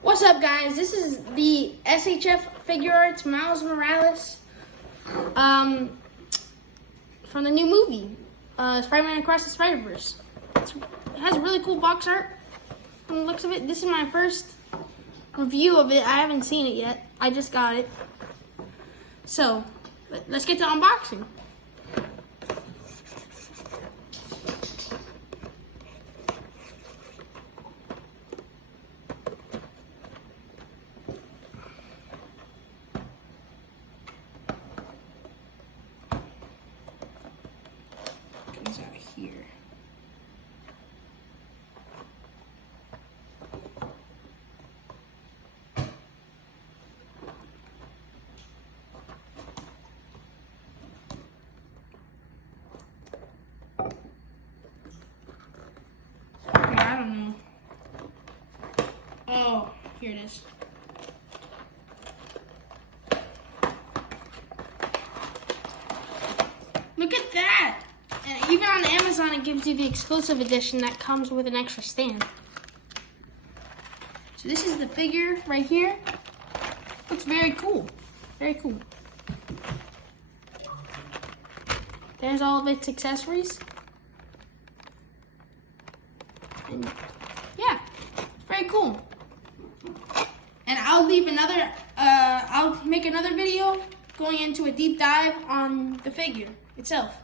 What's up, guys? This is the SHF Figuarts Miles Morales from the new movie, Spider-Man Across the Spider-Verse. It has a really cool box art from the looks of it. This is my first review of it. I haven't seen it yet. I just got it. So, let's get to unboxing. Comes out here. I don't know. Oh, here it is. Look at that! And even on Amazon, it gives you the exclusive edition that comes with an extra stand. So this is the figure right here. Looks very cool. Very cool. There's all of its accessories. And yeah, it's very cool. And I'll leave another, I'll make another video going into a deep dive on the figure itself.